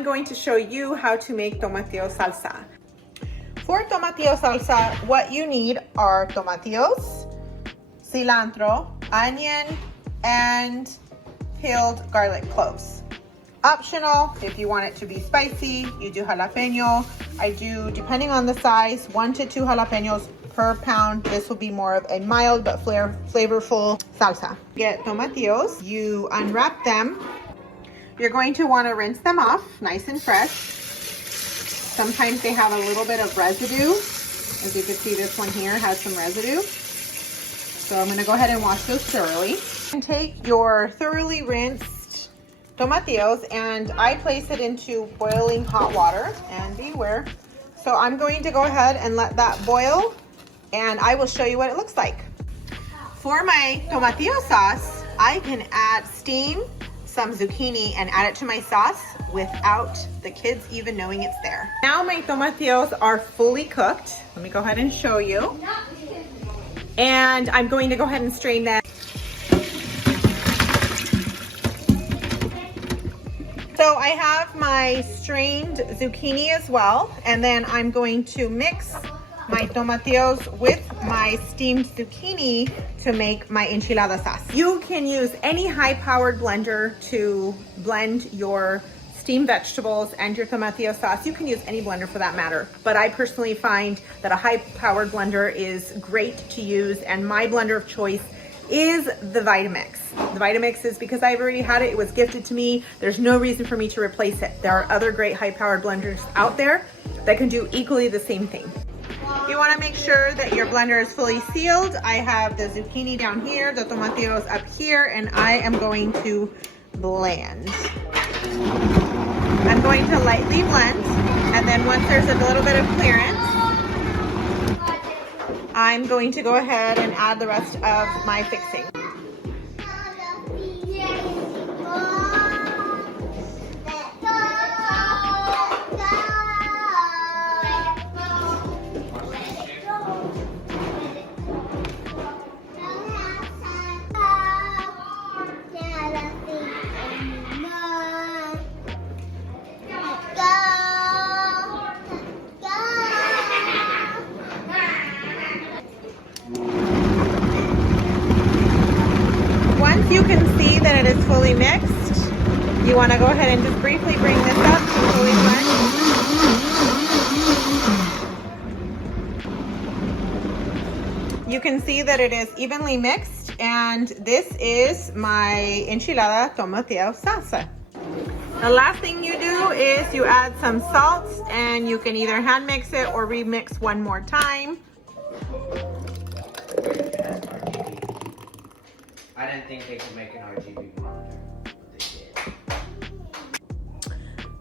I'm going to show you how to make tomatillo salsa. For tomatillo salsa, what you need are tomatillos, cilantro, onion, and peeled garlic cloves. Optional, if you want it to be spicy, you do jalapeno. I do, depending on the size, 1 to 2 jalapenos per pound. This will be more of a mild but flavorful salsa. Get tomatillos, you unwrap them. You're going to want to rinse them off nice and fresh. Sometimes they have a little bit of residue. As you can see, this one here has some residue. So I'm going to go ahead and wash those thoroughly. And take your thoroughly rinsed tomatillos and I place it into boiling hot water, and beware. So I'm going to go ahead and let that boil, and I will show you what it looks like. For my tomatillo sauce, I can steam some zucchini and add it to my sauce without the kids even knowing it's there. Now my tomatillos are fully cooked. Let me go ahead and show you. And I'm going to go ahead and strain them. So I have my strained zucchini as well, and then I'm going to mix my tomatillos with my steamed zucchini to make my enchilada sauce. You can use any high-powered blender to blend your steamed vegetables and your tomatillo sauce. You can use any blender for that matter, but I personally find that a high-powered blender is great to use, and my blender of choice is the Vitamix. The Vitamix is because I've already had it. It was gifted to me. There's no reason for me to replace it. There are other great high-powered blenders out there that can do equally the same thing. You want to make sure that your blender is fully sealed. I have the zucchini down here, the tomatillos up here, and I am going to blend. I'm going to lightly blend, and then once there's a little bit of clearance, I'm going to go ahead and add the rest of my fixing. You can see that it is fully mixed. You want to go ahead and just briefly bring this up to fully blend. You can see that it is evenly mixed, and this is my enchilada tomatillo salsa. The last thing you do is you add some salt, and you can either hand mix it or remix one more time. I didn't think they could make an RGB monitor, but they did.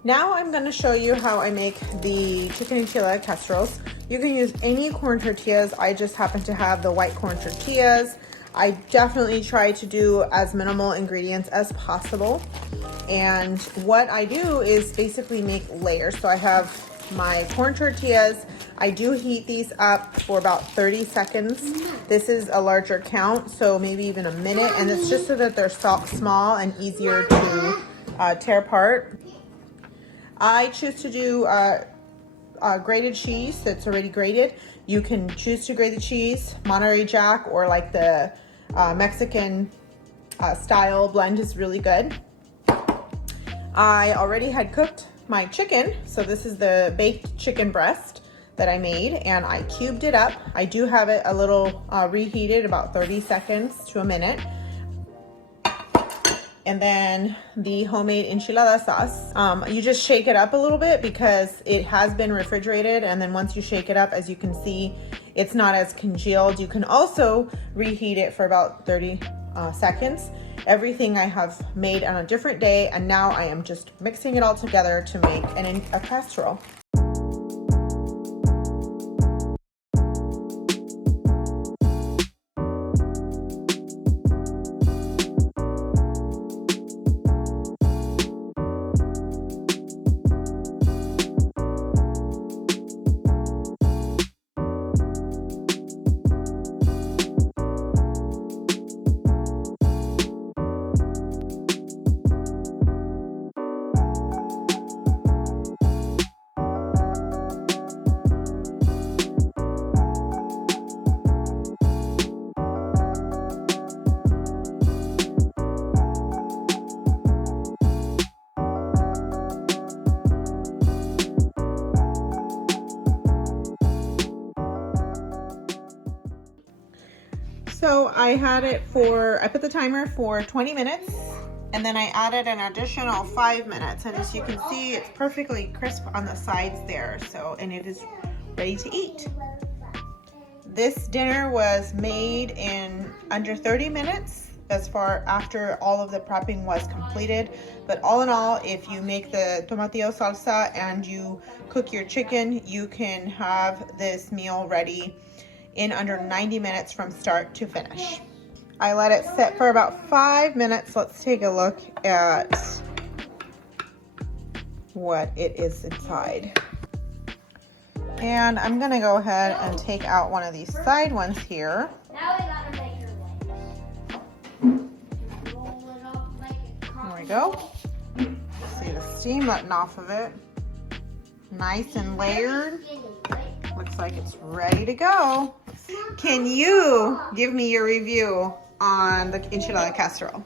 Now I'm going to show you how I make the chicken enchilada casseroles. You can use any corn tortillas. I just happen to have the white corn tortillas. I definitely try to do as minimal ingredients as possible. And what I do is basically make layers. So I have my corn tortillas. I do heat these up for about 30 seconds. This is a larger count, so maybe even a minute, and it's just so that they're small and easier to tear apart. I choose to do grated cheese that's already grated. You can choose to grate the cheese, Monterey Jack, or like the Mexican style blend is really good. I already had cooked my chicken, so this is the baked chicken breast that I made, and I cubed it up. I do have it a little reheated, about 30 seconds to a minute. And then the homemade enchilada sauce. You just shake it up a little bit because it has been refrigerated, and then once you shake it up, as you can see, it's not as congealed. You can also reheat it for about 30 seconds. Everything I have made on a different day, and now I am just mixing it all together to make a casserole. So I put the timer for 20 minutes and then I added an additional 5 minutes. And as you can see, it's perfectly crisp on the sides there. And it is ready to eat. This dinner was made in under 30 minutes after all of the prepping was completed. But all in all, if you make the tomatillo salsa and you cook your chicken, you can have this meal ready in under 90 minutes from start to finish. I let it sit for about 5 minutes. Let's take a look at what it is inside. And I'm gonna go ahead and take out one of these side ones here. Now we gotta make your legs. Roll it up like a There we go. See the steam letting off of it. Nice and layered. Looks like it's ready to go. Can you give me your review on the enchilada casserole?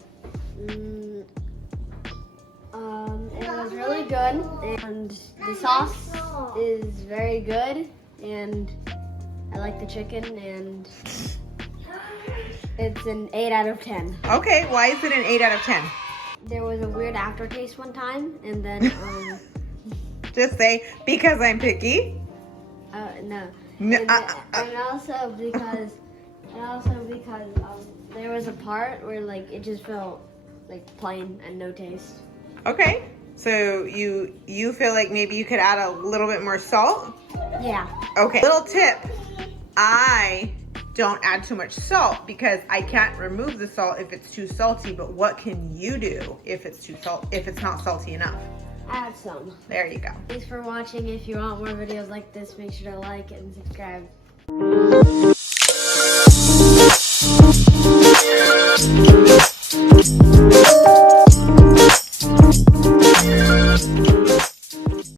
It was really good, and the sauce is very good, and I like the chicken, and it's an 8 out of 10. Okay, why is it an 8 out of 10? There was a weird aftertaste one time, and then Just say, because I'm picky. no. No, And also because there was a part where like it just felt like plain and no taste. Okay, so you feel like maybe you could add a little bit more salt? Yeah. Okay, little tip. I don't add too much salt because I can't remove the salt if it's too salty, but what can you do if it's not salty enough? Add some. There you go. Thanks for watching. If you want more videos like this, make sure to like and subscribe.